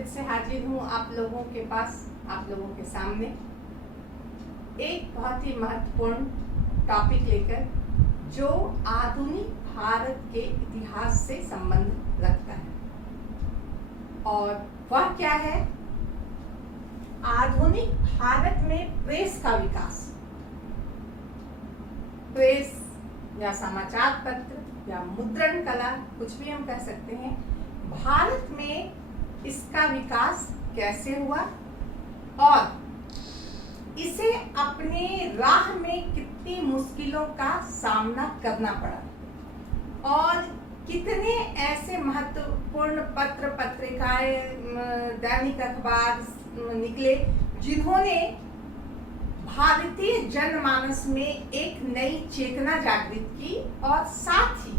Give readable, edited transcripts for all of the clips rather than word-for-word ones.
फिर से हाजिर हूँ आप लोगों के पास, आप लोगों के सामने एक बहुत ही महत्वपूर्ण टॉपिक लेकर, जो आधुनिक भारत के इतिहास से संबंध रखता है। और वह क्या है? आधुनिक भारत में प्रेस का विकास। प्रेस या समाचार पत्र या मुद्रण कला, कुछ भी हम कह सकते हैं। भारत में इसका विकास कैसे हुआ और इसे अपने राह में कितनी मुश्किलों का सामना करना पड़ा और कितने ऐसे महत्वपूर्ण पत्र पत्रिकाएं, दैनिक अखबार निकले जिन्होंने भारतीय जनमानस में एक नई चेतना जागृत की और साथ ही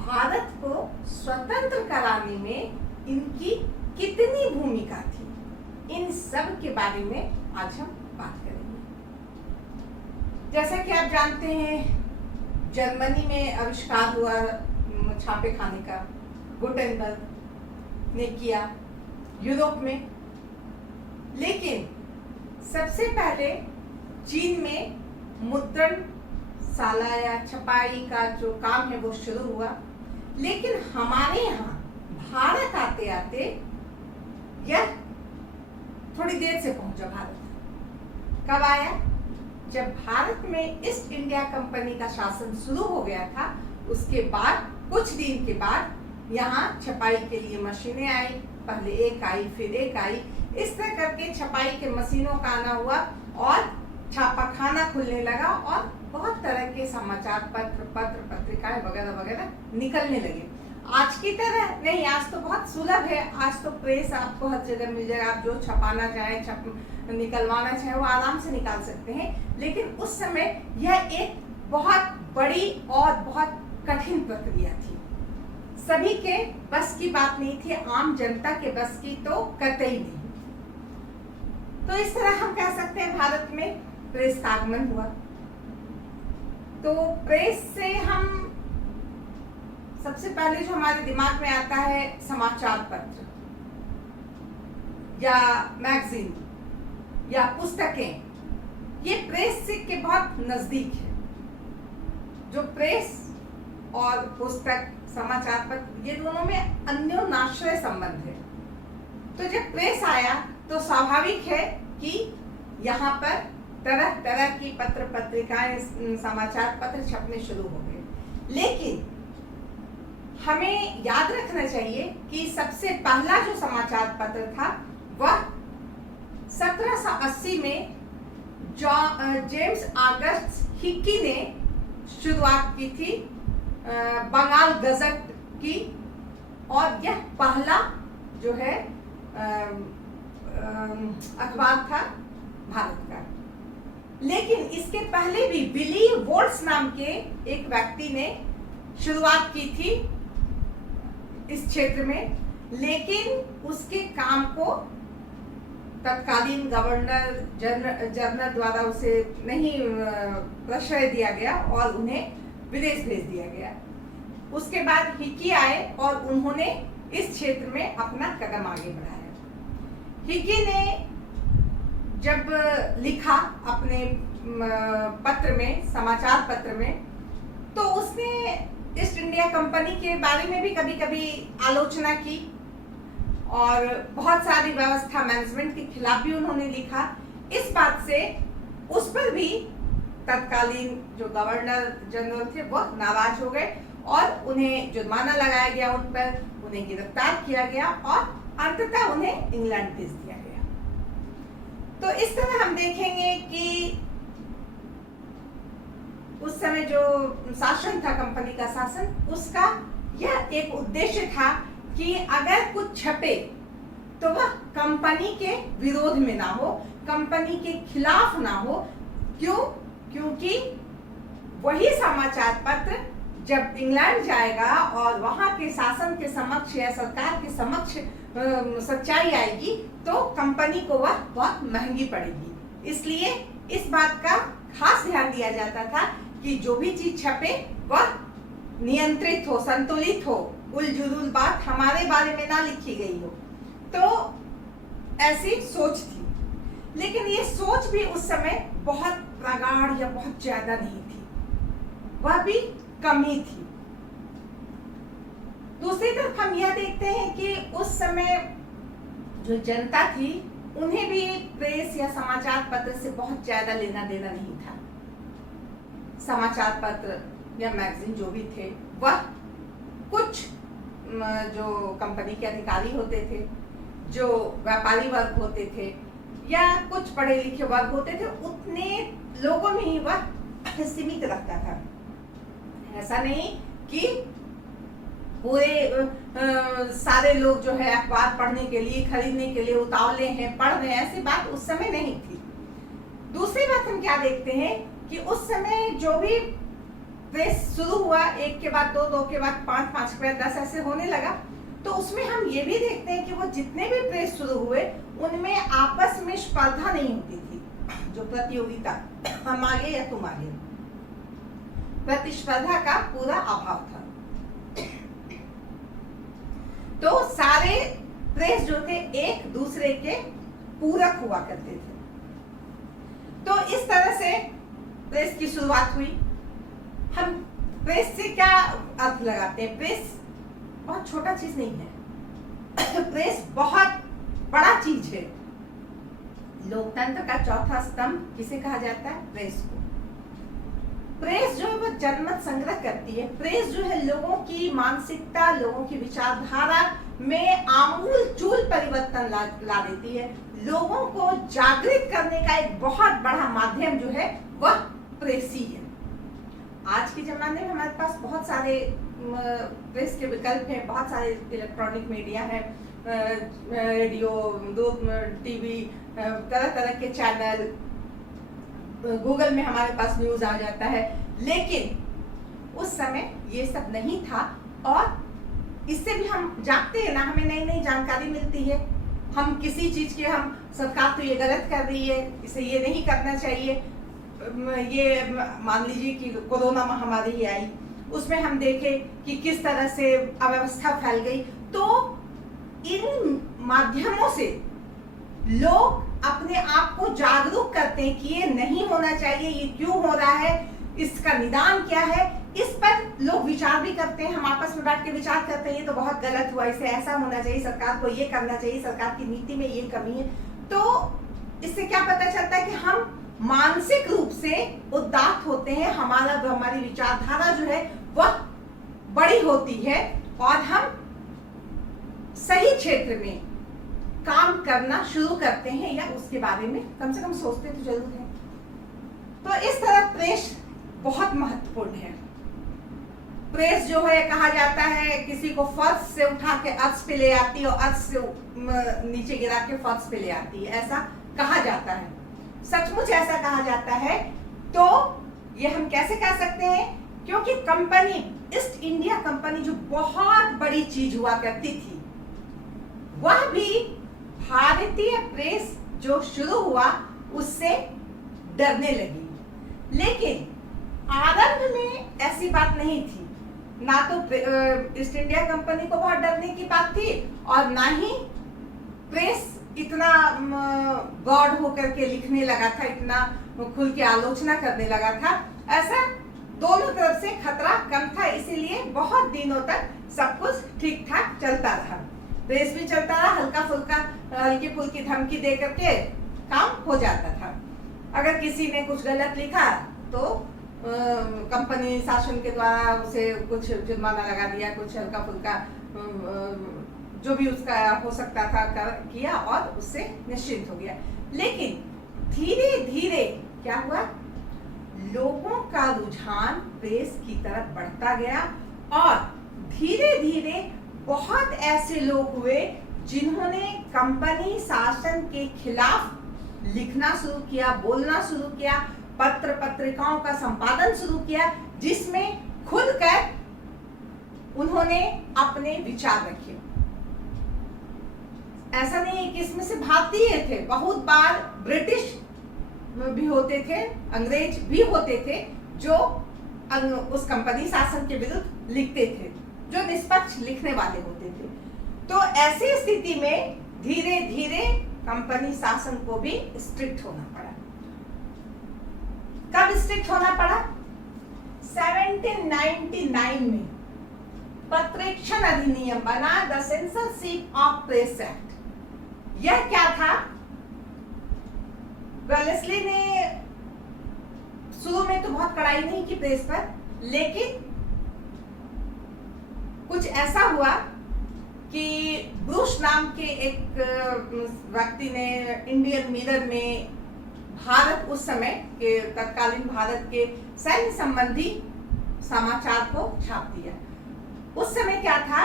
भारत को स्वतंत्र कराने में इनकी कितनी भूमिका थी। इन सब के बारे में आज हम बात करेंगे। जैसा कि आप जानते हैं, जर्मनी में आविष्कार हुआ छापे खाने का, गुटेनबर्ग ने किया यूरोप में। लेकिन सबसे पहले चीन में मुद्रण शाला या छपाई का जो काम है वो शुरू हुआ। लेकिन हमारे यहाँ भारत आते आते यह थोड़ी देर से पहुंचा। भारत कब आया? जब भारत में ईस्ट इंडिया कंपनी का शासन शुरू हो गया था, उसके बाद कुछ दिन के बाद यहाँ छपाई के लिए मशीनें आई। पहले एक आई, फिर एक आई। इस तरह करके छपाई के मशीनों का आना हुआ और छापाखाना खुलने लगा और बहुत तरह के समाचार पत्र पत्रिकाएं वगैरह वगैरह निकलने लगे। आज की तरह नहीं, आज तो बहुत सुलभ है। आज तो प्रेस आपको हर जगह मिल जाएगा। आप जो छपाना चाहे, निकलवाना चाहे, वो आराम से निकाल सकते हैं। लेकिन उस समय यह एक बहुत बड़ी और बहुत कठिन प्रक्रिया थी। सभी के बस की बात नहीं थी, आम जनता के बस की तो कतई नहीं। तो इस तरह हम कह सकते हैं भारत में प्रेस का आगमन हुआ। तो प्रेस से हम सबसे पहले जो हमारे दिमाग में आता है समाचार पत्र या मैगजीन या पुस्तकें, ये प्रेस से के बहुत नजदीक है। जो प्रेस और पुस्तक, समाचार पत्र, ये दोनों में अन्योन्याश्रय संबंध है। तो जब प्रेस आया तो स्वाभाविक है कि यहाँ पर तरह तरह की पत्र पत्रिकाएं, समाचार पत्र छपने शुरू हो गए। लेकिन हमें याद रखना चाहिए कि सबसे पहला जो समाचार पत्र था वह 1780 में जेम्स ऑगस्ट हिकी ने शुरुआत की थी, बंगाल गजट की। और यह पहला जो है अखबार था भारत का। लेकिन इसके पहले भी विली वोल्स नाम के एक व्यक्ति ने शुरुआत की थी इस क्षेत्र में। लेकिन उसके काम को तत्कालीन गवर्नर जनरल द्वारा उसे नहीं प्रश्रय दिया गया और उन्हें विदेश भेज दिया गया। उसके बाद हिकी आए और उन्होंने इस क्षेत्र में अपना कदम आगे बढ़ाया। हिकी ने जब लिखा अपने पत्र में, समाचार पत्र में, तो उसने ईस्ट इंडिया कंपनी के बारे में भी कभी कभी आलोचना की और बहुत सारी व्यवस्था, मैनेजमेंट के खिलाफ भी उन्होंने लिखा। इस बात से उस पर भी तत्कालीन जो गवर्नर जनरल थे वो नाराज हो गए और उन्हें जुर्माना लगाया गया, उन पर उन्हें गिरफ्तार किया गया और अंततः उन्हें इंग्लैंड भेज दिया गया। तो इस तरह हम देखेंगे कि उस समय जो शासन था, कंपनी का शासन, उसका यह एक उद्देश्य था कि अगर कुछ छपे तो वह कंपनी के विरोध में ना हो, कंपनी के खिलाफ ना हो। क्यों? क्योंकि वही समाचार पत्र जब इंग्लैंड जाएगा और वहां के शासन के समक्ष या सरकार के समक्ष सच्चाई आएगी तो कंपनी को वह बहुत महंगी पड़ेगी। इसलिए इस बात का खास ध्यान दिया जाता था कि जो भी चीज छपे वह नियंत्रित हो, संतुलित हो, उलझुल बात हमारे बारे में ना लिखी गई हो। तो ऐसी सोच थी, लेकिन ये सोच भी उस समय बहुत प्रगाढ़ या बहुत ज्यादा नहीं थी, वह भी कम ही थी। दूसरी तरफ हम यह देखते हैं कि उस समय जो जनता थी उन्हें भी प्रेस या समाचार पत्र से बहुत ज्यादा लेना देना नहीं था। समाचार पत्र या मैगजीन जो भी थे वह कुछ जो कंपनी के अधिकारी होते थे, जो व्यापारी वर्ग होते थे या कुछ पढ़े लिखे वर्ग होते थे, उतने लोगों में ही वह सीमित रखता था। ऐसा नहीं कि पूरे सारे लोग जो है अखबार पढ़ने के लिए, खरीदने के लिए उतावले हैं, पढ़ रहे हैं, ऐसी बात उस समय नहीं थी। दूसरी बात हम क्या देखते हैं कि उस समय जो भी प्रेस शुरू हुआ, एक के बाद दो, दो के बाद पांच, पांच के बाद 10 ऐसे होने लगा, तो उसमें हम ये भी देखते हैं कि वो जितने भी प्रेस शुरू हुए उनमें आपस में स्पर्धा नहीं होती थी, जो प्रतियोगिता, हम आगे या तुम आगे, प्रतिस्पर्धा का पूरा अभाव था। तो सारे प्रेस जो थे एक दूसरे के पूरक हुआ करते थे। तो इस तरह से प्रेस की शुरुआत हुई। हम प्रेस से क्या अर्थ लगाते हैं? प्रेस बहुत छोटा चीज नहीं है प्रेस बहुत बड़ा चीज है। लोकतंत्र का चौथा स्तंभ किसे कहा जाता है? प्रेस को। प्रेस जो है वो जनमत संग्रह करती है। प्रेस जो है लोगों की मानसिकता, लोगों की विचारधारा में आमूल चूल परिवर्तन ला देती है। लोगों को जागृत करने का एक बहुत बड़ा माध्यम जो है वह प्रेस ही है। आज के जमाने में हमारे पास बहुत सारे प्रेस के विकल्प हैं, बहुत सारे इलेक्ट्रॉनिक मीडिया है, रेडियो, टीवी, तरह तरह के चैनल, गूगल में हमारे पास न्यूज आ जाता है। लेकिन उस समय ये सब नहीं था और इससे भी हम जानते हैं ना, हमें नई नई जानकारी मिलती है। हम किसी चीज के, हम सरकार तो ये गलत कर रही है, इसे ये नहीं करना चाहिए। ये मान लीजिए कि कोरोना महामारी ही आई, उसमें हम देखे कि किस तरह से अव्यवस्था फैल गई। तो इन माध्यमों से लोग अपने आप को जागरूक करते हैं कि ये नहीं होना चाहिए, ये क्यों हो रहा है, इसका निदान क्या है। इस पर लोग विचार भी करते हैं, हम आपस में बैठ के विचार करते हैं, ये तो बहुत गलत हुआ, इसे ऐसा होना चाहिए, सरकार को ये करना चाहिए, सरकार की नीति में ये कमी है। तो इससे क्या पता चलता है कि हम मानसिक रूप से उदात्त होते हैं, हमारी विचारधारा जो है वह बड़ी होती है और हम सही क्षेत्र में काम करना शुरू करते हैं या उसके बारे में कम से कम सोचते तो जरूर है। तो इस तरह प्रेस बहुत महत्वपूर्ण है। प्रेस जो है, कहा जाता है, किसी को फर्श से उठा के अर्श पे ले आती है और अर्श से नीचे गिरा के फर्श पे ले आती है, ऐसा कहा जाता है। सचमुच ऐसा कहा जाता है। तो ये हम कैसे कह सकते हैं? क्योंकि कंपनी, ईस्ट इंडिया कंपनी जो बहुत बड़ी चीज हुआ करती थी, वह भी भारतीय प्रेस जो शुरू हुआ उससे डरने लगी। लेकिन आरंभ में ऐसी बात नहीं थी, ना तो ईस्ट इंडिया कंपनी को बहुत डरने की बात थी और ना ही प्रेस इतना गॉड होकर के लिखने लगा था, इतना खुल के आलोचना करने लगा था। ऐसा दोनों तरफ से खतरा कम था, इसीलिए बहुत दिनों तक सब कुछ ठीक ठाक चलता रहा। प्रेस भी चलता रहा, हल्का फुल्का, हल्की फुल्की धमकी दे करके काम हो जाता था। अगर किसी ने कुछ गलत लिखा तो कंपनी शासन के द्वारा उसे कुछ जुर्माना लगा दिया, कुछ हल्का फुल्का जो भी उसका हो सकता था किया और उससे निश्चिंत हो गया। लेकिन धीरे धीरे क्या हुआ? लोगों का रुझान प्रेस की तरफ बढ़ता गया और धीरे धीरे बहुत ऐसे लोग हुए जिन्होंने कंपनी शासन के खिलाफ लिखना शुरू किया, बोलना शुरू किया, पत्र पत्रिकाओं का संपादन शुरू किया, जिसमें खुलकर उन्होंने अपने विचार रखे। ऐसा नहीं है कि इसमें से भारतीय थे, बहुत बार ब्रिटिश भी होते थे, अंग्रेज भी होते थे जो उस कंपनी शासन के विरुद्ध लिखते थे, जो निष्पक्ष लिखने वाले होते थे। तो ऐसी स्थिति में धीरे धीरे कंपनी शासन को भी स्ट्रिक्ट होना पड़ा। कब स्ट्रिक्ट होना पड़ा? 1799 में पत्रेक्षण अधिनियम बना, the censorship of press act. यह क्या था? वेलेस्ली ने शुरू में तो बहुत कड़ाई नहीं की प्रेस पर, लेकिन कुछ ऐसा हुआ कि ब्रूस नाम के एक व्यक्ति ने इंडियन मिरर में भारत, उस समय के तत्कालीन भारत के सैन्य संबंधी समाचार को छाप दिया। उस समय क्या था?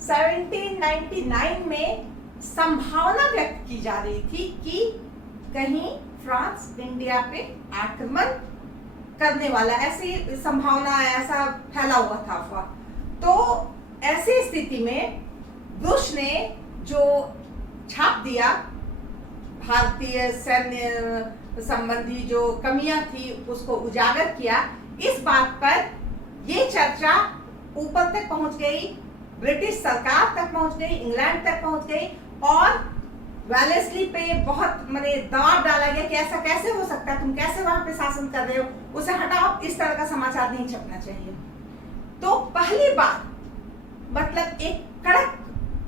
1799 में संभावना व्यक्त की जा रही थी कि कहीं फ्रांस इंडिया पे आक्रमण करने वाला, ऐसी संभावना, ऐसा फैला हुआ था अफवाह। तो ऐसी स्थिति में बुश ने जो छाप दिया, भारतीय सैन्य संबंधी जो कमियां थी उसको उजागर किया। इस बात पर ये चर्चा ऊपर तक पहुंच गई, ब्रिटिश सरकार तक पहुंच गई, इंग्लैंड तक पहुंच गई, और वेलेस्ली पे बहुत माने दबाव डाला गया कि ऐसा कैसे हो सकता है, तुम कैसे वहां पे शासन कर रहे हो, उसे हटाओ, इस तरह का समाचार नहीं छपना चाहिए। तो पहली बार मतलब एक कड़क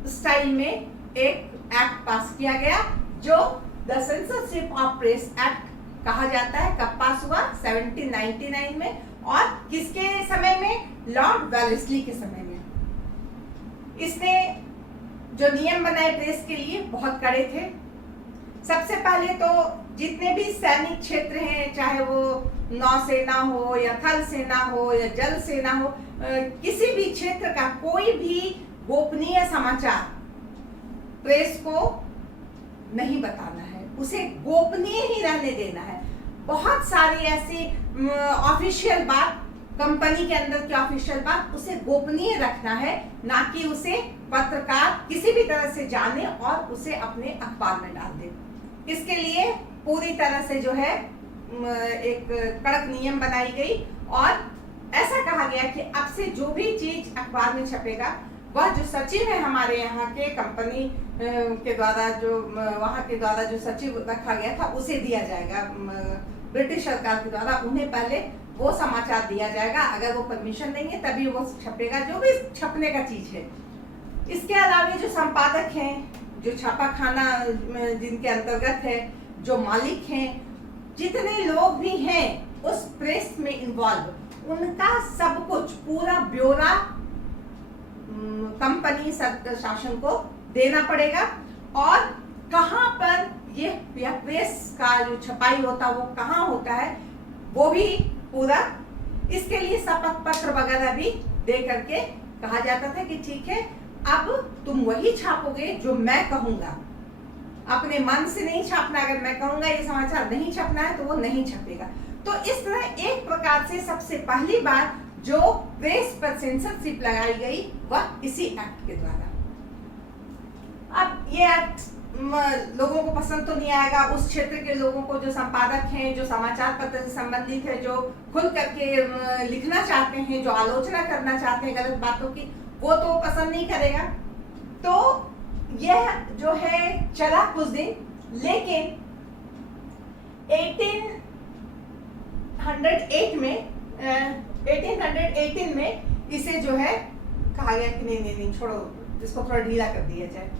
स्टाइल में एक एक्ट पास किया गया जो the censorship of press act कहा जाता है। कब पास हुआ? 1799 में। और किसके समय में? लॉर्ड वेलेस्ली के समय में। इसने जो नियम बनाए प्रेस के लिए बहुत कड़े थे। सबसे पहले तो जितने भी सैनिक क्षेत्र हैं, चाहे वो नौसेना हो या थल सेना हो या जल सेना हो, किसी भी क्षेत्र का कोई भी गोपनीय समाचार प्रेस को नहीं बताना है, उसे गोपनीय ही रहने देना है। बहुत सारी ऐसी ऑफिशियल बात, कंपनी के अंदर की ऑफिशियल बात, उसे गोपनीय रखना है, ना कि उसे पत्रकार किसी भी तरह से जाने और उसे अपने अखबार में डाल दे। इसके लिए पूरी तरह से जो है एक कड़क नियम बनाई गई और ऐसा कहा गया कि अब से जो भी चीज अखबार में छपेगा वह जो सचिव है हमारे यहाँ के कंपनी के द्वारा, जो वहाँ के द्वारा जो सचिव रखा गया था उसे दिया जाएगा। ब्रिटिश सरकार के द्वारा उन्हें पहले वो समाचार दिया जाएगा, अगर वो परमिशन देंगे तभी वो छपेगा, जो भी छपने का चीज है। इसके अलावा जो संपादक हैं, जो छापा खाना जिनके अंतर्गत है, जो मालिक हैं, जितने लोग भी हैं उस प्रेस में इन्वॉल्व, उनका सब कुछ पूरा ब्यौरा कंपनी शासन को देना पड़ेगा। और कहाँ पर यह प्रेस का जो छपाई होता है वो कहाँ होता है वो भी पूरा, इसके लिए शपथ पत्र वगैरह भी दे करके कहा जाता था कि ठीक है, अब तुम वही छापोगे जो मैं कहूंगा, अपने मन से नहीं छापना। अगर मैं कहूंगा ये समाचार नहीं छपना है तो वो नहीं छपेगा। तो इस तरह एक प्रकार से सबसे पहली बार जो प्रेस पर सेंसरशिप लगाई गई वह इसी एक्ट के द्वारा। अब ये एक्ट लोगों को पसंद तो नहीं आएगा, उस क्षेत्र के लोगों को, जो संपादक हैं, जो समाचार पत्र से संबंधित है, जो खुल करके लिखना चाहते हैं, जो आलोचना करना चाहते हैं गलत बातों की, वो तो पसंद नहीं करेगा। तो यह जो है चला कुछ दिन, लेकिन 1818 में इसे जो है कहा गया कि नहीं छोड़ो, इसको थोड़ा ढीला कर दिया जाए।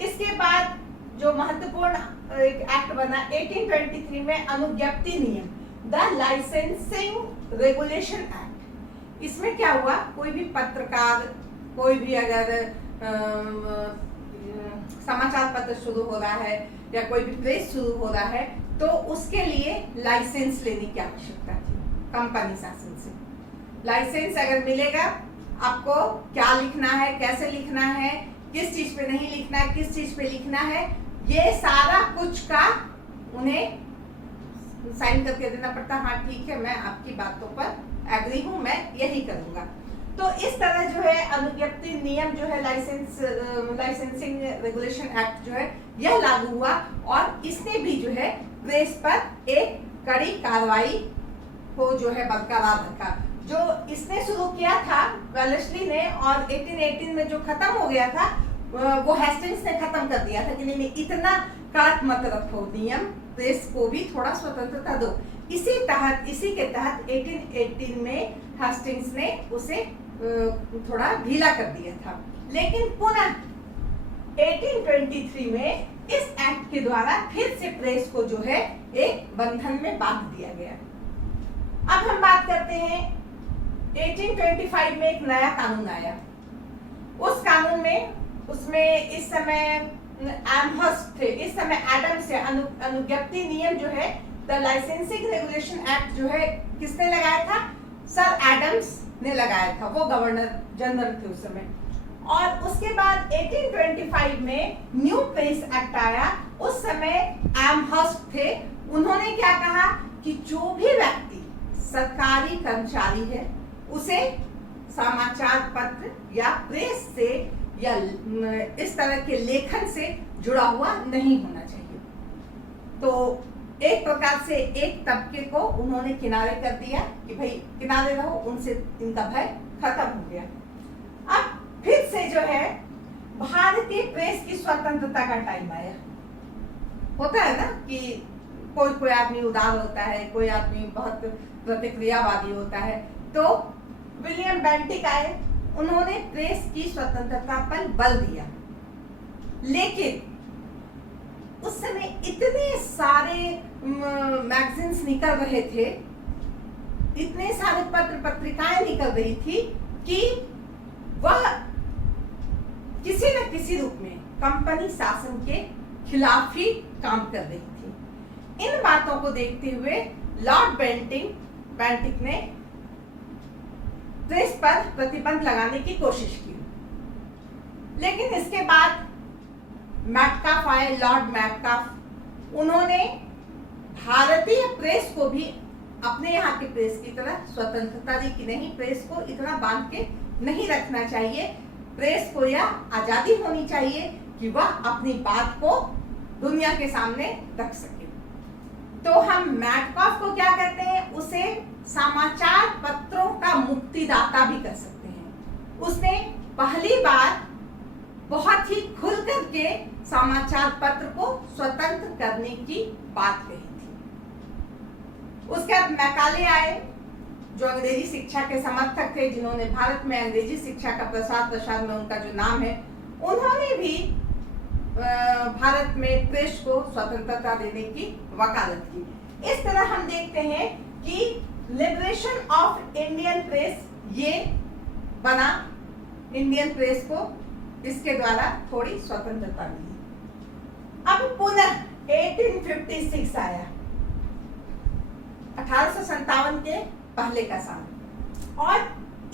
इसके बाद जो महत्वपूर्ण एक एक्ट बना 1823 में, अनुज्ञप्ति नियम, द लाइसेंसिंग रेगुलेशन एक्ट। इसमें क्या हुआ, कोई भी पत्रकार, कोई भी अगर समाचार पत्र शुरू हो रहा है या कोई भी प्रेस शुरू हो रहा है तो उसके लिए लाइसेंस लेने की आवश्यकता थी कंपनी शासन से। लाइसेंस अगर मिलेगा, आपको क्या लिखना है, कैसे लिखना है, किस चीज पे नहीं लिखना है, किस चीज पे लिखना है, ये सारा कुछ का उन्हें साइन करके देना पड़ता। हाँ ठीक है, मैं आपकी बातों पर एग्री हूँ, मैं यही करूंगा। तो इस तरह जो है अनुज्ञप्ति नियम जो है, लाइसेंसिंग रेगुलेशन एक्ट जो है यह लागू हुआ और इसने भी जो है प्रेस पर एक कड़ी कार्रवाई को जो है बरकरार रखा। जो इसने शुरू किया था वेलेस्ली ने और 1818 में जो खत्म हो गया था, वो हेस्टिंग्स ने खत्म कर दिया था कि नहीं इतना कड़क मत रखो नियम, प्रेस को भी थोड़ा स्वतंत्रता दो। इसी के तहत 1818 में हेस्टिंग्स ने उसे थोड़ा ढीला कर दिया था। लेकिन पुनः 1823 में इस एक्ट के द्वारा फिर से प्रेस को जो है एक बंधन में बांध दिया गया। अब हम बात करते हैं 1825 में एक नया कानून आया। उस कानून में उसमें इस समय एमहर्स्ट थे, इस समय एडम्स से अनुज्ञप्ति नियम जो है द लाइसेंसिंग रेगुलेशन एक्ट जो है किसने लगाया था? सर एडम्स ने लगाया था, वो गवर्नर जनरल थे उस समय। और उसके बाद 1825 में न्यू प्रेस एक्ट आया। उस समय एमहर्स्ट थे, उन्होंने क्या कहा कि जो भी व्यक्ति सरकारी कर्मचारी है उसे समाचार पत्र या प्रेस से या इस तरह के लेखन से जुड़ा हुआ नहीं होना चाहिए। तो एक प्रकार से एक तबके को उन्होंने किनारे कर दिया कि भाई किनारे रहो, उनसे इनका भय खत्म हो गया। अब फिर से जो है भारतीय प्रेस की स्वतंत्रता का टाइम आया। होता है ना कि कोई आदमी उदार होता है, कोई आदमी बहुत प्रतिक्रियावादी होता है। तो विलियम बेंटिक आए, उन्होंने प्रेस की स्वतंत्रता पर बल दिया। लेकिन उस समय इतने सारे मैगजीन्स निकल रहे थे, इतने सारे पत्र पत्रिकाएं निकल रही थी कि वह किसी न किसी रूप में कंपनी शासन के खिलाफ ही काम कर रही थी। इन बातों को देखते हुए लॉर्ड बेंटिक ने प्रेस पर प्रतिबंध लगाने की कोशिश की। लेकिन इसके बाद मैटकाफ आए, लॉर्ड मैटकाफ, उन्होंने भारतीय प्रेस को भी अपने यहाँ के प्रेस की तरह स्वतंत्रता दी कि नहीं, प्रेस को इतना बांध के नहीं रखना चाहिए, प्रेस को यह आजादी होनी चाहिए कि वह अपनी बात को दुनिया के सामने रख सके। तो हम मैटकाफ को क्या कहते हैं? उसे समाचार पत्रों का मुक्तिदाता भी कर सकते हैं। उसने पहली बार बहुत ही खुल करके समाचार पत्र को स्वतंत्र करने की बात कही थी। उसके बाद मैकाले आए, जो अंग्रेजी शिक्षा के समर्थक थे, जिन्होंने भारत में अंग्रेजी शिक्षा का प्रसार में उनका जो नाम है, उन्होंने भी भारत में प्रेस को स्वतंत्रता देने की वकालत की। इस तरह हम देखते हैं कि लिबरेशन ऑफ इंडियन प्रेस ये बना, इंडियन प्रेस को इसके द्वारा थोड़ी स्वतंत्रता मिली। अब पुनः 1856 आया, 1857 के पहले का साल, और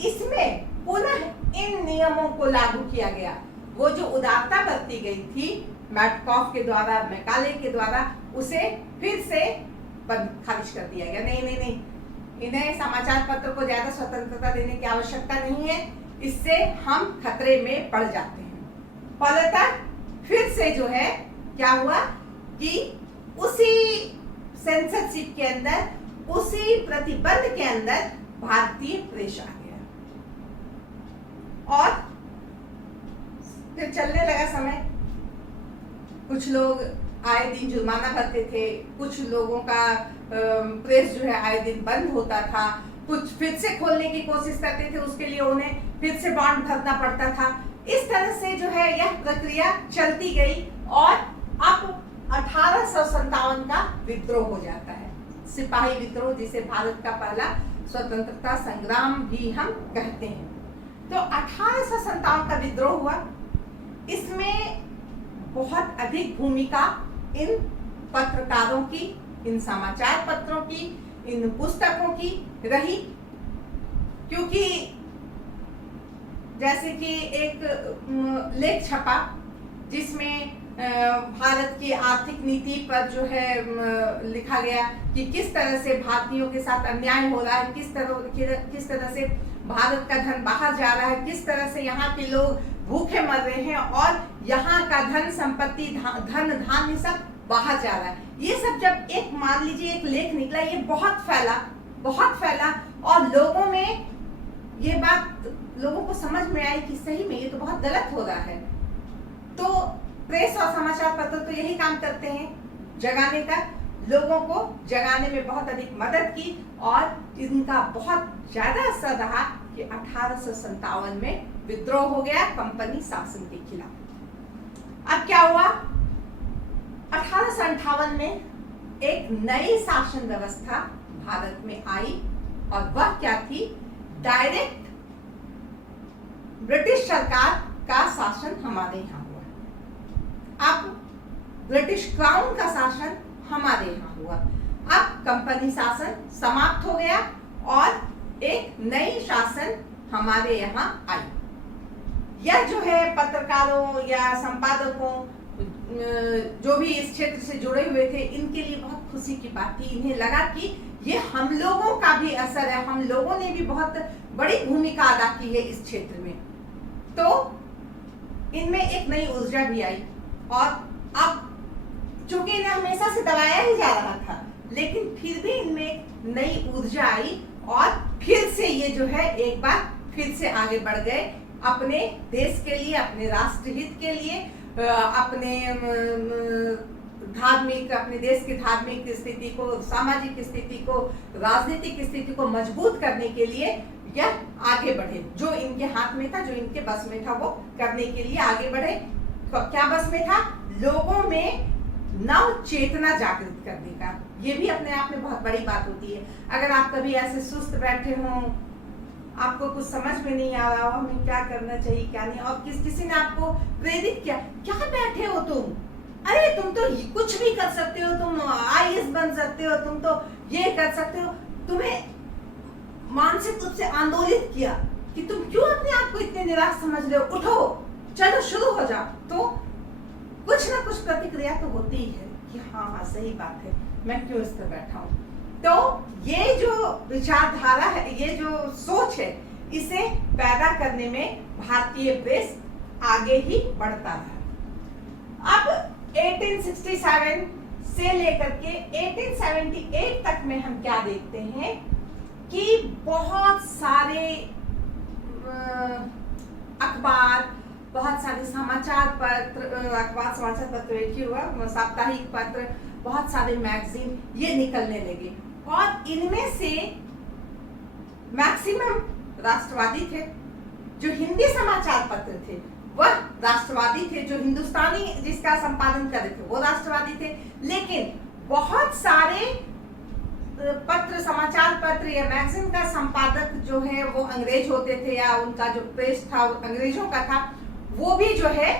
इसमें पुनः इन नियमों को लागू किया गया। वो जो उदारता बरती गई थी मैटकाफ के द्वारा, मैकाले के द्वारा, उसे फिर से खारिज कर दिया गया। नहीं, इन्हें समाचार पत्र को ज्यादा स्वतंत्रता देने की आवश्यकता नहीं है, इससे हम खतरे में पड़ जाते हैं। फलतः फिर से जो है क्या हुआ कि उसी सेंसरशिप के अंदर, उसी प्रतिबंध के अंदर भारतीय प्रेस आ गया। और फिर चलने लगा समय, कुछ लोग आए दिन जुर्माना भरते थे, कुछ लोगों का प्रेस जो है आए दिन बंद होता था, कुछ फिर से खोलने की कोशिश करते थे, उसके लिए उन्हें फिर से बॉन्ड भरना पड़ता था। इस तरह से जो है यह प्रक्रिया चलती गई और अब 1857 का विद्रोह हो जाता है, सिपाही विद्रोह, जिसे भारत का पहला स्वतंत्रता संग्राम भी हम कहते हैं। तो 1857 का विद्रोह हुआ। इसमें बहुत अधिक भूमिका इन पत्रकारों की, इन समाचार पत्रों की, इन पुस्तकों की रही, क्योंकि जैसे कि एक लेख छपा जिसमें भारत की आर्थिक नीति पर जो है लिखा गया कि किस तरह से भारतीयों के साथ अन्याय हो रहा है, किस तरह से भारत का धन बाहर जा रहा है, किस तरह से यहाँ के लोग भूखे मर रहे हैं और यहाँ का धन संपत्ति, धन धान्य सब बाहर जा रहा है। ये सब जब एक मान लीजिए एक लेख निकला, ये बहुत फैला और लोगों में ये बात लोगों को समझ में आई कि सही में ये तो बहुत गलत हो रहा है। तो प्रेस और समाचार पत्र तो यही काम करते हैं, जगाने का, लोगों को जगाने में बहुत अधिक मदद की और इनका बहुत ज्यादा असर रहा कि 1857 में विद्रोह हो गया कंपनी शासन के खिलाफ। अब क्या हुआ, 1858 में एक नई शासन व्यवस्था भारत में आई और वह क्या थी, डायरेक्ट ब्रिटिश सरकार का शासन हमारे यहाँ हुआ। अब ब्रिटिश क्राउन का शासन हमारे यहाँ हुआ। अब कंपनी शासन समाप्त हो गया और एक नई शासन हमारे यहाँ आई। यह जो है पत्रकारों या संपादकों जो भी इस क्षेत्र से जुड़े हुए थे, इनके लिए बहुत खुशी की बात थी। इन्हें लगा कि ये हम लोगों का भी असर है, हम लोगों ने भी बहुत बड़ी भूमिका अदा की है इस क्षेत्र में। तो इनमें एक नई ऊर्जा भी आई और अब चूंकि इन्हें हमेशा से दबाया ही जा रहा था, लेकिन फिर भी इनमें एक नई ऊर्जा आई और फिर से ये जो है एक बार फिर से आगे बढ़ गए अपने देश के लिए, अपने राष्ट्र हित के लिए, अपने धार्मिक, अपने देश की धार्मिक स्थिति को, सामाजिक स्थिति को, राजनीतिक स्थिति को मजबूत करने के लिए यह आगे बढ़े। जो इनके हाथ में था, जो इनके बस में था, वो करने के लिए आगे बढ़े। तो क्या बस में था, लोगों में नव चेतना जागृत करने का। ये भी अपने आप में बहुत बड़ी बात होती है। अगर आप कभी ऐसे सुस्त बैठे हों, आपको कुछ समझ में नहीं आ रहा हो हमें क्या करना चाहिए क्या नहीं, और किसी ने आपको प्रेरित किया, क्या बैठे हो तुम, अरे तुम तो कुछ भी कर सकते हो, तुम IAS बन सकते हो, तुम तो ये कर सकते हो, तुम्हें मानसिक रूप से आंदोलित किया कि तुम क्यों अपने आप को इतने निराश समझ रहे हो, उठो, चलो शुरू हो जाओ। तो कुछ ना कुछ प्रतिक्रिया तो होती ही है कि हाँ सही बात है, मैं क्यों इस पर बैठा हूँ। तो ये जो विचारधारा है, ये जो सोच है, इसे पैदा करने में भारतीय प्रेस आगे ही बढ़ता रहा। अब 1867 से लेकर के 1878 तक में हम क्या देखते हैं कि बहुत सारे अखबार, बहुत सारे समाचार पत्र, अखबार समाचार पत्र एक ही हुआ, साप्ताहिक पत्र, बहुत सारे मैगजीन ये निकलने लगे और इनमें से मैक्सिमम राष्ट्रवादी थे। जो हिंदी समाचार पत्र थे वह राष्ट्रवादी थे, जो हिंदुस्तानी जिसका संपादन कर रहे थे वो राष्ट्रवादी थे, लेकिन बहुत सारे पत्र, समाचार पत्र या मैगजीन का संपादक जो है वो अंग्रेज होते थे, या उनका जो प्रेस था अंग्रेजों का था, वो भी जो है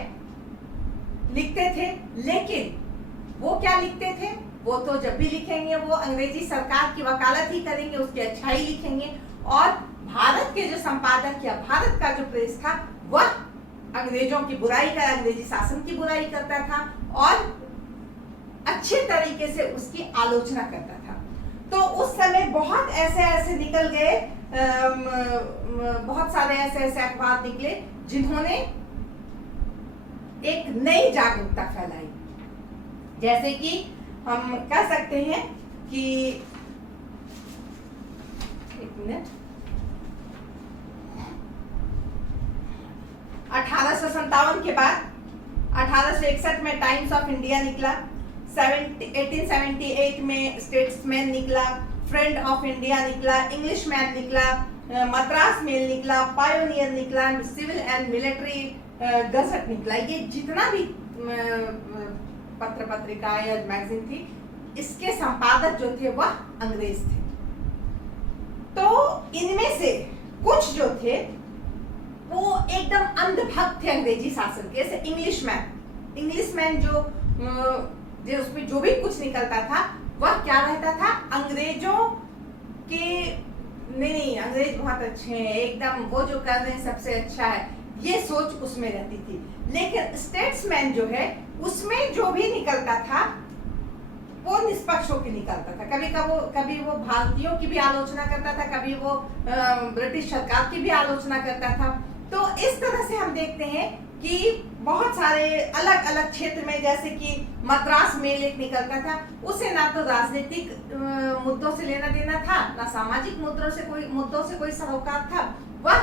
लिखते थे। लेकिन वो क्या लिखते थे, वो तो जब भी लिखेंगे वो अंग्रेजी सरकार की वकालत ही करेंगे, उसकी अच्छाई लिखेंगे, और भारत के जो संपादक या भारत का जो प्रेस था वह अंग्रेजों की बुराई कर, अंग्रेजी शासन की बुराई करता था और अच्छे तरीके से उसकी आलोचना करता था। तो उस समय बहुत ऐसे निकल गए, बहुत सारे ऐसे अखबार निकले जिन्होंने एक नई जागरूकता फैलाई। जैसे कि हम कह सकते हैं कि, एक मिनट, 1857 के बाद 1861 में टाइम्स ऑफ इंडिया निकला, 1878 में स्टेट्समैन निकला, फ्रेंड ऑफ इंडिया निकला, इंग्लिश मैन निकला, मद्रास मेल निकला, पायोनियर निकला, सिविल एंड मिलिट्री गजट निकला। ये जितना भी पत्र पत्रिका या मैगजीन थी, इसके संपादक जो थे वह अंग्रेज थे। तो इनमें से कुछ जो थे वो एकदम अंधभक्त थे अंग्रेजी शासन के। जैसे इंग्लिशमैन जो उसमें जो भी कुछ निकलता था वह क्या रहता था, अंग्रेजों के नहीं अंग्रेज बहुत अच्छे हैं, एकदम वो जो कर रहे हैं सबसे अच्छा है, ये सोच उसमें रहती थी। लेकिन स्टेट्समैन जो है उसमें जो भी निकलता था वो निष्पक्ष होकर निकलता था। कभी वो भारतीयों की भी आलोचना करता था, कभी वो ब्रिटिश सरकार की भी आलोचना करता था। तो इस तरह से हम देखते हैं कि बहुत सारे अलग अलग क्षेत्र में, जैसे कि मद्रास मेल एक निकलता था, उसे ना तो राजनीतिक मुद्दों से लेना देना था, ना सामाजिक मुद्दों से कोई सरोकार था। वह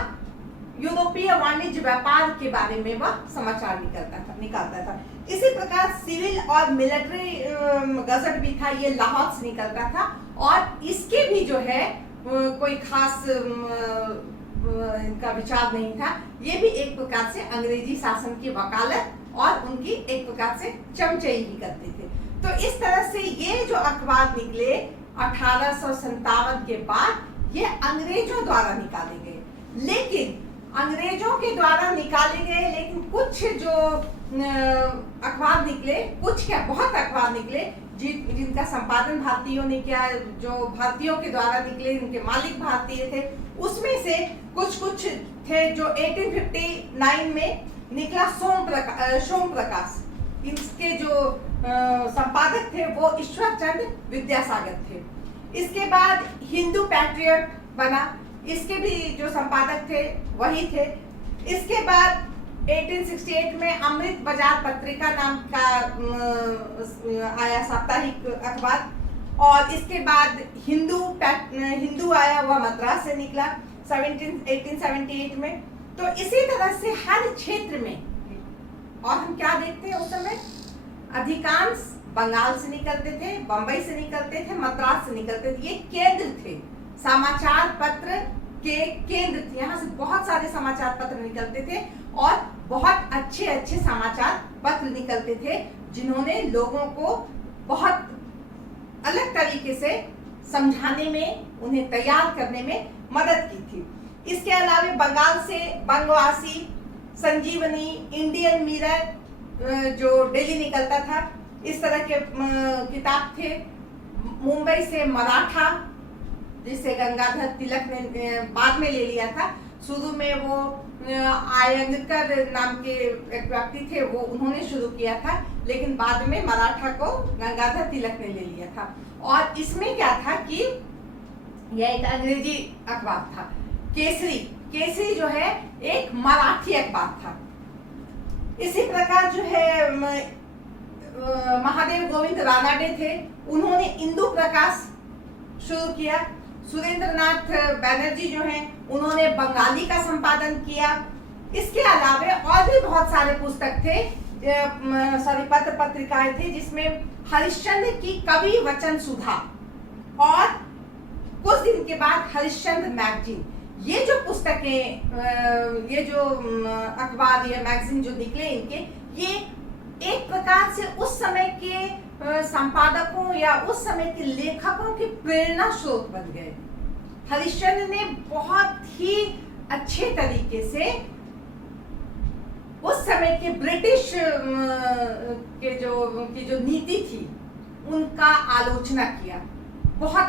यूरोपीय वाणिज्य व्यापार के बारे में वह समाचार निकालता था। इसी प्रकार सिविल और मिलिट्री गजट भी था, ये लाहौर से निकलता था और इसके भी जो है कोई खास इनका विचार नहीं था। ये भी एक प्रकार से अंग्रेजी शासन की वकालत और उनकी एक प्रकार से चमचाई भी करते थे। तो इस तरह से ये जो अखबार निकले 1857 के बाद ये अंग्रेजों द्वारा निकाले गए। लेकिन अंग्रेजों के द्वारा निकाले गए, लेकिन कुछ जो अखबार निकले, कुछ क्या बहुत अखबार निकले जिनका संपादन भारतीयों ने किया, जो भारतीयों के द्वारा निकले, जिनके मालिक भारतीय थे, उसमें से कुछ थे जो 1859 में निकला सोम प्रकाश। इसके जो संपादक थे वो ईश्वर चंद्र विद्यासागर थे। इसके बाद हिंदू पैट्रियट बना, इसके भी जो संपादक थे वही थे। इसके बाद 1868 में अमृत बाजार पत्रिका नाम का आया साप्ताहिक अखबार, और इसके बाद हिंदू आया, वह मद्रास से निकला 1878 में। तो इसी तरह से हर क्षेत्र में, और हम क्या देखते हैं उस समय, अधिकांश बंगाल से निकलते थे, बंबई से निकलते थे, मद्रास से निकलते थे। ये केंद्र थे, समाचार पत्र के केंद्र थे। यहाँ से बहुत सारे समाचार पत्र निकलते थे और बहुत अच्छे अच्छे समाचार पत्र निकलते थे, जिन्होंने लोगों को बहुत अलग तरीके से समझाने में, उन्हें तैयार करने में मदद की थी। इसके अलावा बंगाल से बंगवासी, संजीवनी, इंडियन मिरर जो डेली निकलता था, इस तरह के किताब थे। मुंबई से मराठा, जिसे गंगाधर तिलक ने बाद में ले लिया था। शुरू में वो आयंगकर नाम के एक व्यक्ति थे, वो उन्होंने शुरू किया था, लेकिन बाद में मराठा को गंगाधर तिलक ने ले लिया था। और इसमें क्या था कि यह एक अंग्रेजी अखबार था। केसरी जो है एक मराठी अखबार था। इसी प्रकार जो है महादेव गोविंद रानाडे थे, उन्होंने इंदु प्रकाश शुरू किया। सुरेंद्रनाथ बैनर्जी जो हैं, उन्होंने बंगाली का संपादन किया। इसके अलावा और भी बहुत सारे पुस्तक थे, पत्र पत्रिकाएं थी, जिसमें हरिश्चंद्र की कवि वचन सुधा और कुछ दिन के बाद हरिश्चंद्र मैगजीन, ये जो पुस्तकें, ये जो अखबार, ये मैगजीन जो निकले इनके, ये एक प्रकार से उस समय के संपादकों या उस समय के लेखकों की प्रेरणा स्रोत बन गए। हरिश्चंद्र ने बहुत ही अच्छे तरीके से उस समय के ब्रिटिश के जो नीति थी उनका आलोचना किया, बहुत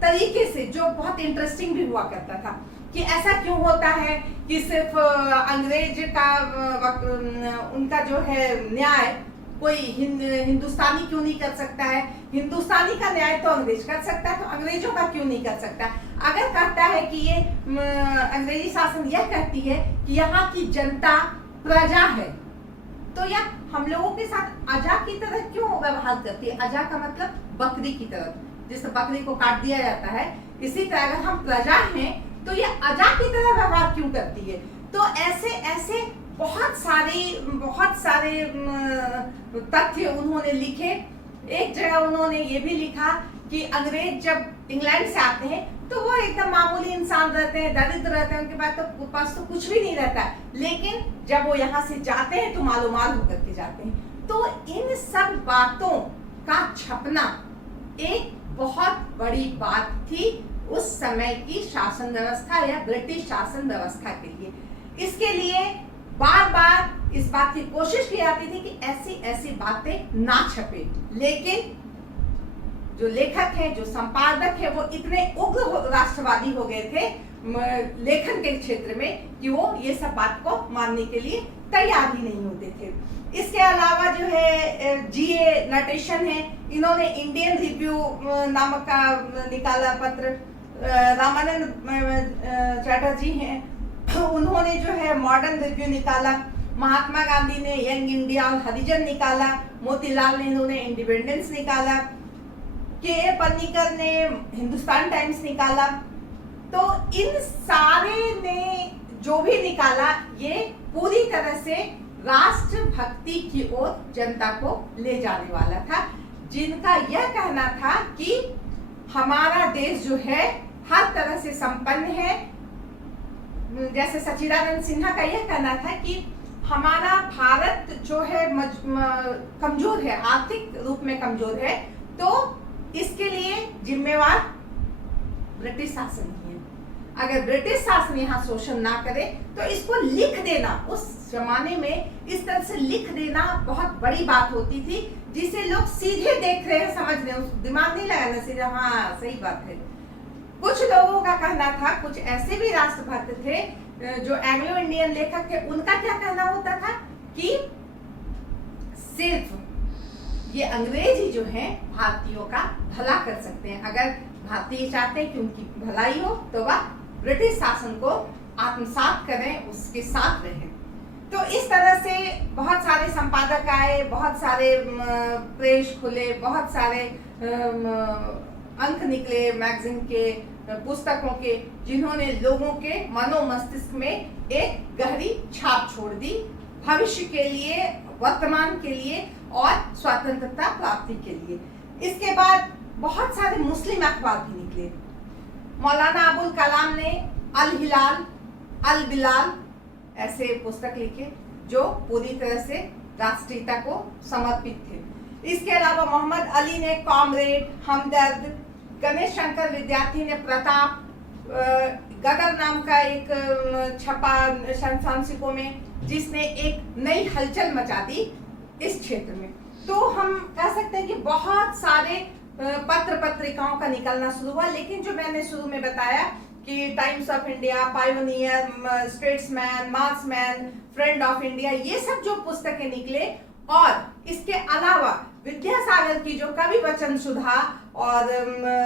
तरीके से, जो बहुत इंटरेस्टिंग भी हुआ करता था कि ऐसा क्यों होता है कि सिर्फ अंग्रेज का उनका जो है न्याय कोई हिंदुस्तानी क्यों नहीं कर सकता है। हिंदुस्तानी का न्याय तो अंग्रेज कर सकता है, तो अंग्रेजों का क्यों नहीं कर सकता। अगर कहता है कि ये अंग्रेजी शासन यह कहती है कि यहाँ की जनता प्रजा है, तो यह हम लोगों के साथ अजा की तरह क्यों व्यवहार करती है। अजा का मतलब बकरी की तरह, जिससे बकरी को काट दिया जाता है, इसी तरह अगर हम प्रजा हैं तो ये अजा की तरह व्यवहार क्यों करती है। तो ऐसे बहुत सारे तथ्य उन्होंने लिखे। एक जगह उन्होंने ये भी लिखा कि अंग्रेज जब इंग्लैंड से आते हैं तो वो एकदम मामूली इंसान रहते हैं, दरिद्र रहते हैं, उनके पास तो कुछ भी नहीं रहता, लेकिन जब वो यहाँ से जाते हैं तो मालूमाल होकर के जाते हैं। तो इन सब बातों का छपना एक बहुत बड़ी बात थी उस समय की शासन व्यवस्था या ब्रिटिश शासन व्यवस्था के लिए। इसके लिए बार बार इस बात की कोशिश की जाती थी कि ऐसी बातें ना छपे, लेकिन जो लेखक हैं, जो संपादक हैं, वो इतने उग्र राष्ट्रवादी हो गए थे लेखन के क्षेत्र में कि वो ये सब बात को मानने के लिए तैयार ही नहीं होते थे। इसके अलावा जो है G.A. नटेशन है, इन्होंने इंडियन रिव्यू नामक का निकाला पत्र। रामानंद चैटर्जी हैं, उन्होंने जो है मॉडर्न रिव्यू निकाला। महात्मा गांधी ने यंग इंडिया और हरिजन निकाला। मोतीलाल नेहरू ने इंडिपेंडेंस निकाला। K.A. पन्नीकर ने हिंदुस्तान टाइम्स निकाला। तो इन सारे ने जो भी निकाला ये पूरी तरह से राष्ट्रभक्ति की ओर जनता को ले जाने वाला था, जिनका यह कहना था कि हमारा देश जो है हर तरह से संपन्न है। जैसे सच्चिदानंद सिन्हा का यह कहना था कि हमारा भारत जो है कमजोर है, आर्थिक रूप में कमजोर है, तो इसके लिए जिम्मेवार ब्रिटिश शासन ही है। अगर ब्रिटिश शासन यहाँ शोषण ना करे तो इसको लिख देना, उस जमाने में इस तरह से लिख देना बहुत बड़ी बात होती थी, जिसे लोग सीधे देख रहे हैं, समझ रहे हैं, दिमाग नहीं लगाना, सीधे हाँ सही बात है। कुछ लोगों का कहना था, कुछ ऐसे भी राष्ट्रभक्त थे जो एंग्लो इंडियन लेखक थे, उनका क्या कहना होता था कि सिर्फ ये अंग्रेज ही जो हैं भारतीयों का भला कर सकते हैं। अगर भारतीय चाहते हैं कि उनकी भलाई हो तो वह ब्रिटिश शासन को आत्मसात करें, उसके साथ रहें। तो इस तरह से बहुत सारे संपादक आए, बहुत सारे प्रेस खुले, बहुत सारे अंक निकले मैगजीन के, पुस्तकों के, जिन्होंने लोगों के मनो मस्तिष्क में एक गहरी छाप छोड़ दी, भविष्य के लिए, वर्तमान के लिए और स्वतंत्रता प्राप्ति के लिए। इसके बाद बहुत सारे मुस्लिम अखबार भी निकले। मौलाना अबुल कलाम ने अल हिलाल, अल बिलाल ऐसे पुस्तक लिखे जो पूरी तरह से राष्ट्रीयता को समर्पित थे। इसके अलावा मोहम्मद अली ने कॉमरेड, हमदर्द, गणेश शंकर विद्यार्थी ने प्रताप, गदर नाम का एक छपा सैन फ्रांसिस्को में, जिसने एक नई हलचल मचा दी इस क्षेत्र में। तो हम कह सकते हैं कि बहुत सारे पत्र पत्रिकाओं का निकलना शुरू हुआ, लेकिन जो मैंने शुरू में बताया कि times of India, pioneer, statesman, marksman, friend of India, ये सब जो पुस्तकें निकले, और इसके अलावा विद्यासागर की जो कवि वचन सुधा और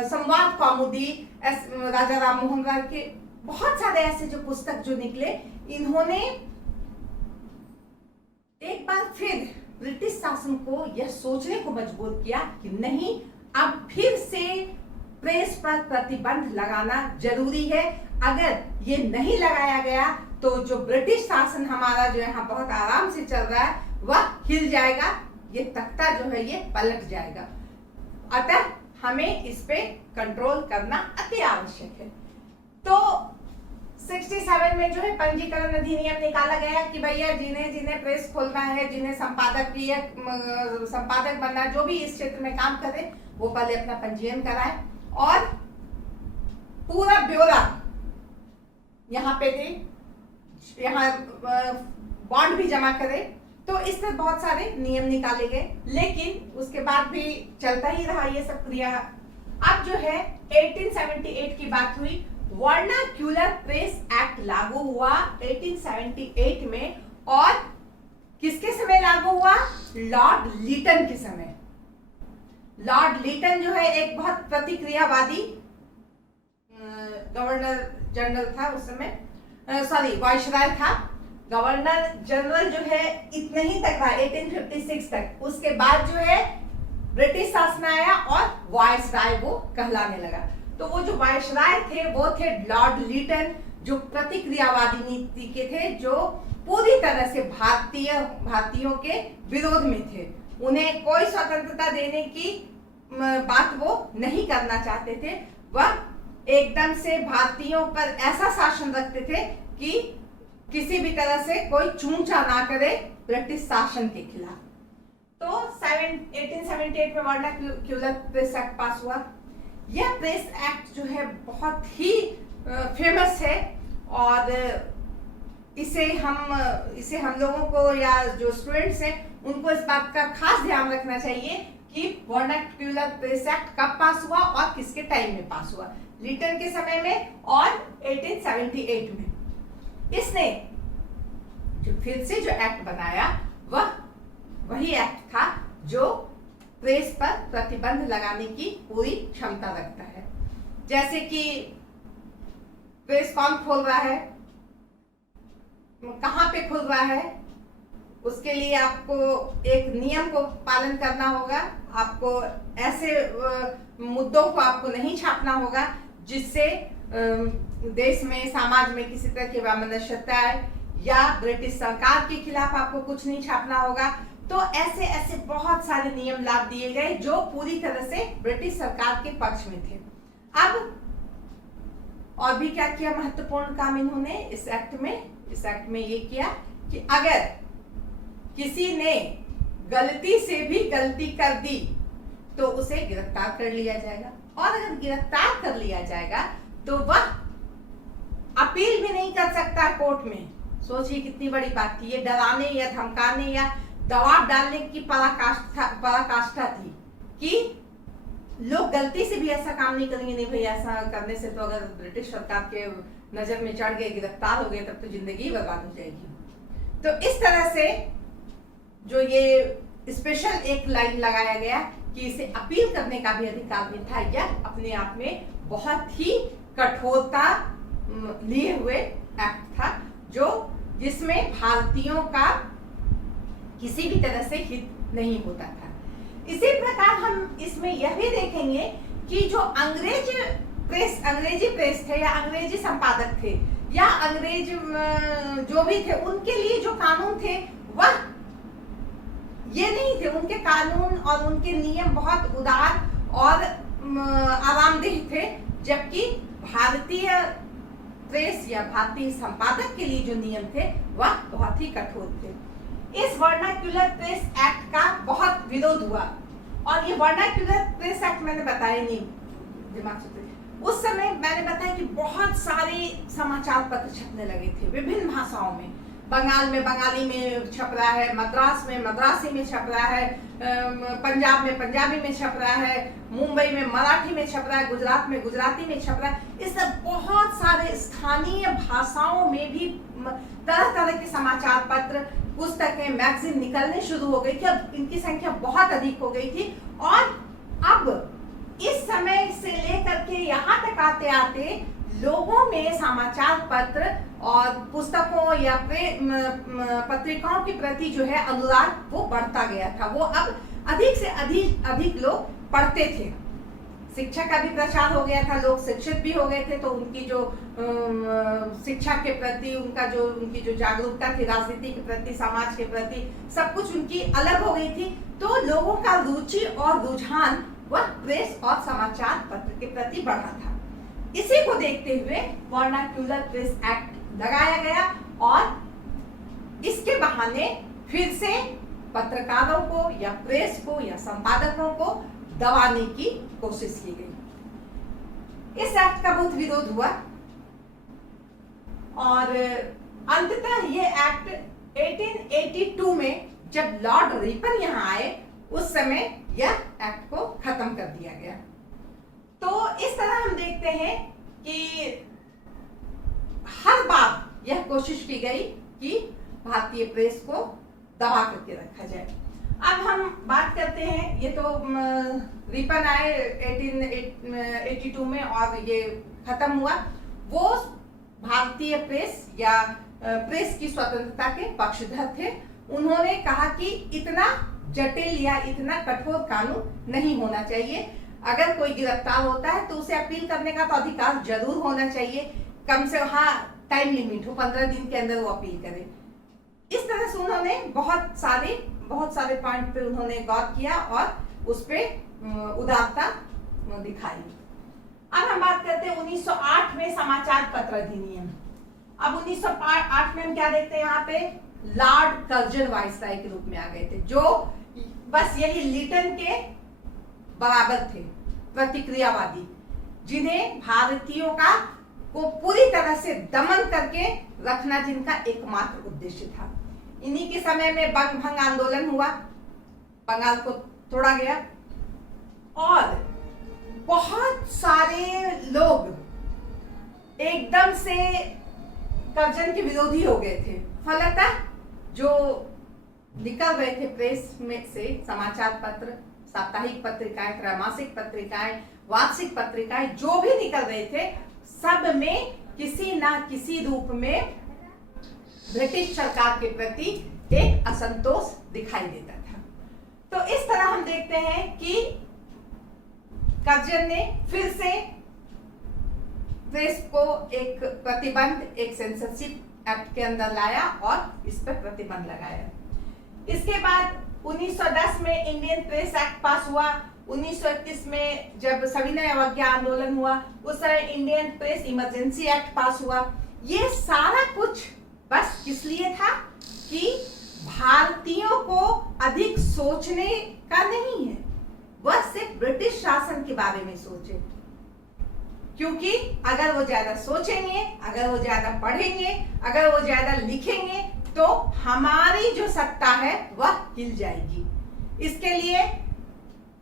संवाद कौमुदी, राजा राम मोहन राय के बहुत सारे ऐसे जो पुस्तक जो निकले, इन्होंने एक बार फिर ब्रिटिश शासन को यह सोचने को मजबूर किया कि नहीं, अब फिर से प्रेस पर प्रतिबंध लगाना जरूरी है। अगर ये नहीं लगाया गया तो जो ब्रिटिश शासन हमारा जो यहाँ बहुत आराम से चल रहा है वह हिल जाएगा, ये तख्ता जो है ये पलट जाएगा। अतः हमें इस पे कंट्रोल करना अति आवश्यक है। तो 67 में जो है पंजीकरण अधिनियम निकाला गया कि भैया जिन्हें प्रेस खोलना है, जिन्हें संपादक बनना, जो भी इस क्षेत्र में काम करे, वो पहले अपना पंजीयन कराए और पूरा ब्यौरा यहाँ पे दे, यहाँ बॉन्ड भी जमा करे। तो इस तरह बहुत सारे नियम निकाले गए, लेकिन उसके बाद भी चलता ही रहा ये सब क्रिया। अब जो है 1878 की बात हुई, वर्नाक्यूलर प्रेस एक्ट लागू हुआ 1878 में, और किसके समय लागू हुआ? लॉर्ड लीटन के समय। लॉर्ड लीटन जो है एक बहुत प्रतिक्रियावादी गवर्नर जनरल था उस समय, वाइसराय था। गवर्नर जनरल जो है इतने ही तक रहा 1856 तक। उसके बाद जो है ब्रिटिश शासन आया और वाइसराय वो कहलाने लगा। तो वो जो वाइसराय थे वो थे लॉर्ड लीटन, जो प्रतिक्रियावादी नीति के थे, जो पूरी तरह से भारतीयों के विरोध में थे। उन्हें कोई स्वतंत्रता देने की बात वो नहीं करना चाहते थे। वह एकदम से भारतीयों पर ऐसा शासन रखते थे कि किसी भी तरह से कोई चूंचा ना करे ब्रिटिश शासन के खिलाफ। तो 1878 में वर्नाक्यूलर प्रेस एक्ट पास हुआ। यह प्रेस एक्ट जो है बहुत ही फेमस है, और इसे हम लोगों को या जो स्टूडेंट्स हैं उनको इस बात का खास ध्यान रखना चाहिए कि वर्नाक्यूलर प्रेस एक्ट कब पास हुआ और किसके टाइम में पास हुआ, लीटन के समय में और 1878 में। इसने जो फिर से जो एक्ट बनाया वह वही एक्ट था जो प्रेस पर प्रतिबंध लगाने की पूरी क्षमता रखता है। जैसे कि प्रेस कौन खोल रहा है, कहां पे खुल रहा है, उसके लिए आपको एक नियम को पालन करना होगा। आपको ऐसे मुद्दों को आपको नहीं छापना होगा जिससे देश में, समाज में किसी तरह की वैमनस्यता है, या ब्रिटिश सरकार के खिलाफ आपको कुछ नहीं छापना होगा। तो ऐसे ऐसे बहुत सारे नियम लाभ दिए गए जो पूरी तरह से ब्रिटिश सरकार के पक्ष में थे। अब और भी क्या किया महत्वपूर्ण काम इन्होंने इस एक्ट में ये किया कि अगर किसी ने गलती से भी गलती कर दी तो उसे गिरफ्तार कर लिया जाएगा, और अगर गिरफ्तार कर लिया जाएगा तो वह अपील भी नहीं कर सकता कोर्ट में। सोचिए कितनी बड़ी बात थी, ये डराने या धमकाने या दबाव डालने की पराकाष्ठा थी कि लोग गलती से भी ऐसा काम नहीं करेंगे। नहीं भाई, ऐसा करने से तो अगर ब्रिटिश सरकार के नजर में चढ़ गए, गिरफ्तार हो गए, तब तो जिंदगी बर्बाद हो जाएगी। तो इस तरह से जो ये स्पेशल एक लाइन लगाया गया कि इसे अपील करने का भी अधिकार नहीं था, यह अपने आप में बहुत ही कठोरता लिए हुए एक्ट था, जिसमें भारतीयों का किसी भी तरह से हित नहीं होता था। इसी प्रकार हम इसमें यह भी देखेंगे कि जो अंग्रेजी प्रेस थे या अंग्रेजी संपादक थे या अंग्रेज जो भी थे, उनके लिए जो कानून थे वह ये नहीं थे। उनके कानून और उनके नियम बहुत उदार और आरामदेह थे, जबकि भारतीय प्रेस या भारतीय संपादक के लिए जो नियम थे वह बहुत ही कठोर थे। इस वर्नाक्युलर प्रेस एक्ट का बहुत विरोध हुआ, और ये वर्नाक्युलर प्रेस एक्ट मैंने बताया नहीं दिमाग से, उस समय मैंने बताया कि बहुत सारे समाचार पत्र छपने लगे थे विभिन्न भाषाओं में। बंगाल में बंगाली में छप रहा है, मद्रास में मद्रासी में छप रहा है, पंजाब में पंजाबी में छप रहा है, मुंबई में मराठी में छप रहा है, गुजरात में गुजराती में छप रहा है। इस सब बहुत सारे स्थानीय भाषाओं में भी तरह तरह के समाचार पत्र, पुस्तकें, मैगजीन निकलने शुरू हो गई थी। अब इनकी संख्या बहुत अधिक हो गई थी, और अब इस समय से लेकर के यहाँ तक आते आते लोगों में समाचार पत्र और पुस्तकों या पत्रिकाओं के प्रति जो है अनुराग वो बढ़ता गया था। वो अब अधिक से अधिक लोग पढ़ते थे, शिक्षा का भी प्रचार हो गया था, लोग शिक्षित भी हो गए थे, तो उनकी जो शिक्षा के प्रति उनकी जो जागरूकता थी, राजनीति के प्रति, समाज के प्रति, सब कुछ उनकी अलग हो गई थी। तो लोगों का रुचि और रुझान वह प्रेस और समाचार पत्र के प्रति बढ़ा था। इसी को देखते हुए वर्नाक्युलर प्रेस एक्ट लगाया गया, और इसके बहाने फिर से पत्रकारों को या प्रेस को या संपादकों को दबाने की कोशिश की गई। इस एक्ट का बहुत विरोध हुआ, और अंततः ये एक्ट 1882 में जब लॉर्ड रिपन यहाँ आए, उस समय यह एक्ट को खत्म कर दिया गया। तो इस तरह हम देखते हैं कि हर बार यह कोशिश की गई कि भारतीय प्रेस को दबा करके रखा जाए। अब हम बात करते हैं, ये तो रिपन आए 1882 में और ये खत्म हुआ। वो भारतीय प्रेस या प्रेस की स्वतंत्रता के पक्षधर थे। उन्होंने कहा कि इतना जटिल या इतना कठोर कानून नहीं होना चाहिए। अगर कोई गिरफ्तार होता है तो उसे अपील करने का तो अधिकार जरूर होना चाहिए, कम से टाइम लिमिट हो, 15 दिन के अंदर वो अपील करे। इस तरह से उन्होंने बहुत सारे पॉइंट पे उन्होंने गौर किया और उस पे उदारता दिखाई। अब हम बात करते हैं 1908 में समाचार पत्र अधिनियम। अब 1908 में हम क्या देखते हैं, यहाँ पे लॉर्ड कर्जन वाइसराय के रूप में आ गए थे, जो बस यही लिटन के बराबर थे, प्रतिक्रियावादी, जिन्हें भारतीयों को पूरी तरह से दमन करके रखना जिनका एकमात्र उद्देश्य था। इन्हीं के समय में बंग भंग आंदोलन हुआ, बंगाल को तोड़ा गया, और बहुत सारे लोग एकदम से कर्जन के विरोधी हो गए थे। फलतः जो निकल रहे थे प्रेस में से समाचार पत्र, साप्ताहिक पत्रिकाएं, त्रैमासिक पत्रिकाएं, वार्षिक पत्रिकाएं, जो भी निकल रहे थे, सब में किसी ना किसी रूप में ब्रिटिश सरकार के प्रति एक असंतोष दिखाई देता था। तो इस तरह हम देखते हैं कि कर्जन ने फिर से प्रेस को एक प्रतिबंध, एक सेंसरशिप एक्ट के अंदर लाया और इस पर प्रतिबंध लगाया। इसके बाद 1910 में इंडियन प्रेस एक्ट पास हुआ। 1931 में जब सविनय अवज्ञा आंदोलन हुआ उस समय इंडियन प्रेस इमरजेंसी एक्ट पास हुआ। ये सारा कुछ बस किस लिए था कि भारतीयों को अधिक सोचने का नहीं है, वह सिर्फ ब्रिटिश शासन के बारे में सोचे, क्योंकि अगर वो ज्यादा सोचेंगे, अगर वो ज्यादा पढ़ेंगे, अगर वो ज्यादा लिखेंगे तो हमारी जो सत्ता है वह हिल जाएगी। इसके लिए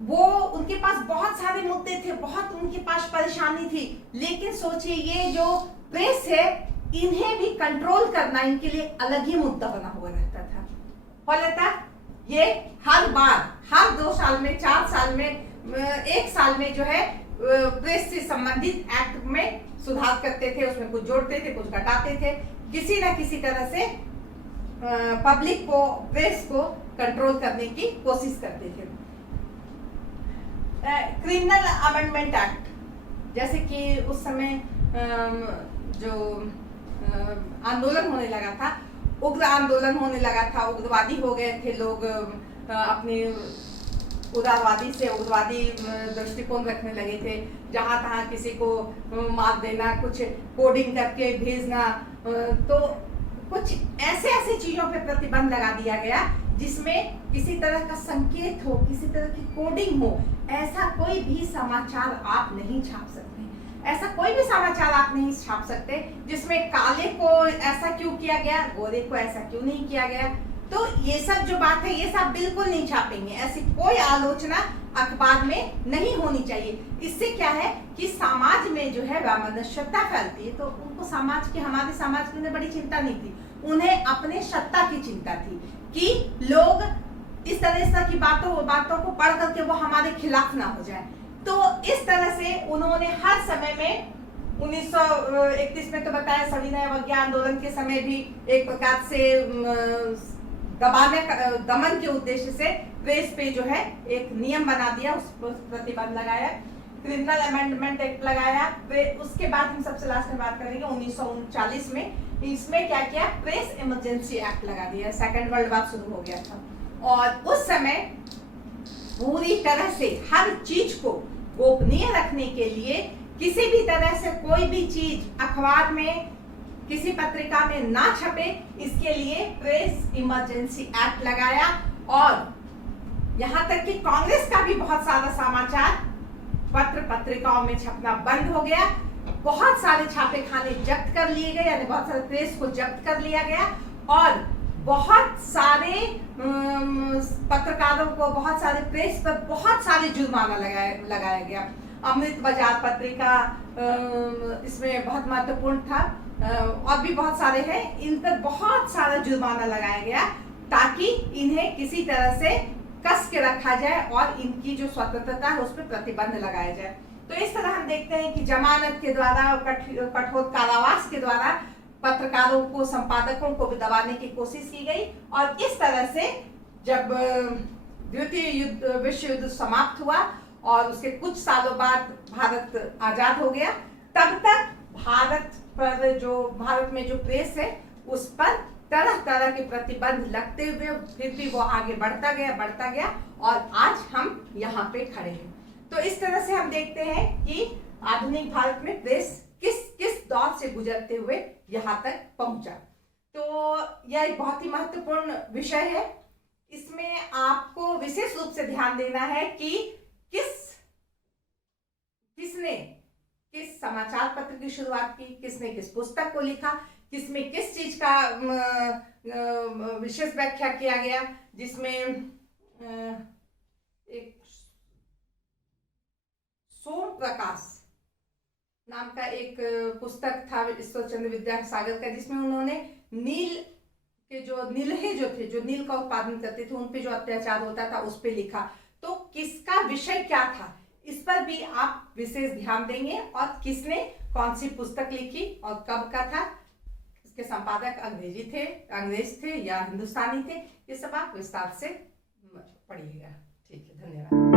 वो उनके पास बहुत सारे मुद्दे थे, बहुत उनके पास परेशानी थी, लेकिन सोचिए ये जो प्रेस है इन्हें भी कंट्रोल करना इनके लिए अलग ही मुद्दा बना हुआ रहता था। फलतः ये हर बार, हर 2 साल में, 4 साल में, 1 साल में जो है प्रेस से संबंधित एक्ट में सुधार करते थे, उसमें कुछ जोड़ते थे, कुछ घटाते थे, किसी ना किसी तरह से पब्लिक को, प्रेस को कंट्रोल करने की कोशिश करते थे। क्रिमिनल अमेंडमेंट एक्ट, जैसे कि उस समय जो आंदोलन होने लगा था, उग्र आंदोलन होने लगा था, उग्रवादी हो गए थे लोग, अपनी उदारवादी से उग्रवादी दृष्टिकोण रखने लगे थे, जहां तहां किसी को मार देना, कुछ कोडिंग करके भेजना, तो कुछ ऐसे ऐसे चीजों पे प्रतिबंध लगा दिया गया जिसमें किसी तरह का संकेत हो, किसी तरह की कोडिंग हो। ऐसा कोई भी समाचार आप नहीं छाप सकते, ऐसा कोई भी समाचार आप नहीं छाप सकते जिसमें काले को ऐसा क्यों किया गया, गोरे को ऐसा क्यों नहीं किया गया। तो ये सब जो बात है ये सब बिल्कुल नहीं छापेंगे, ऐसी कोई आलोचना अखबार में नहीं होनी चाहिए। इससे क्या है कि समाज में जो है वैमनस्यता फैलती है, तो उनको समाज की, हमारे समाज की उन्हें बड़ी चिंता नहीं थी, उन्हें अपने सत्ता की चिंता थी कि लोग इस तरह की बातों को पढ़ करके वो हमारे खिलाफ ना हो जाए। तो इस तरह से उन्होंने हर समय में 1931 में तो बताया सविनय अवज्ञा आंदोलन के समय भी एक प्रकार से दमन के उद्देश्य से प्रेस पे जो है एक नियम बना दिया, उस पर प्रतिबंध लगाया, क्रिमिनल अमेंडमेंट एक्ट लगाया। उसके बाद हम सबसे लास्ट में बात करेंगे 1939 में, इसमें क्या किया, प्रेस इमरजेंसी एक्ट लगा दिया। सेकेंड वर्ल्ड वॉर शुरू हो गया था और उस समय पूरी तरह से हर चीज को गोपनीय रखने के लिए किसी भी तरह से कोई भी चीज अखबार में, किसी पत्रिका में ना छपे, इसके लिए प्रेस इमरजेंसी एक्ट लगाया। और यहाँ तक कि कांग्रेस का भी बहुत सारा समाचार पत्र पत्रिकाओं में छपना बंद हो गया, बहुत सारे छापे खाने जब्त कर लिए गए, यानी बहुत सारे प्रेस को जब्त कर लिया गया और बहुत सारे पत्रकारों को, बहुत सारे प्रेस पर बहुत सारे जुर्माना लगाया गया। अमृत बाजार पत्रिका इसमें बहुत महत्वपूर्ण था, और भी बहुत सारे हैं, इन पर बहुत सारा जुर्माना लगाया गया ताकि इन्हें किसी तरह से कस के रखा जाए और इनकी जो स्वतंत्रता है उस पर प्रतिबंध लगाया जाए। तो इस तरह हम देखते हैं कि जमानत के द्वारा, कठोर कारावास के द्वारा पत्रकारों को, संपादकों को भी दबाने की कोशिश की गई। और इस तरह से जब द्वितीय विश्व युद्ध समाप्त हुआ और उसके कुछ सालों बाद भारत आजाद हो गया, तब तक भारत में जो प्रेस है उस पर तरह तरह के प्रतिबंध लगते हुए फिर भी वो आगे बढ़ता गया और आज हम यहाँ पे खड़े हैं। तो इस तरह से हम देखते हैं कि आधुनिक भारत में प्रेस किस दौर से गुजरते हुए यहाँ तक पहुंचा। तो यह एक बहुत ही महत्वपूर्ण विषय है, इसमें आपको विशेष रूप से ध्यान देना है कि किसने किस समाचार पत्र की शुरुआत की, किसने किस पुस्तक को लिखा, किसमें किस चीज का विशेष व्याख्या किया गया, जिसमें एक सोम प्रकाश नाम का एक पुस्तक था ईश्वर चंद्र विद्यासागर का, जिसमें उन्होंने नील के जो नीलहे जो नील का उत्पादन करते थे उन पे जो अत्याचार होता था उस पे लिखा। तो किसका विषय क्या था इस पर भी आप विशेष ध्यान देंगे, और किसने कौन सी पुस्तक लिखी और कब का था, इसके संपादक अंग्रेज थे या हिंदुस्तानी थे, ये सब आप विस्तार से पढ़िएगा। ठीक है, धन्यवाद।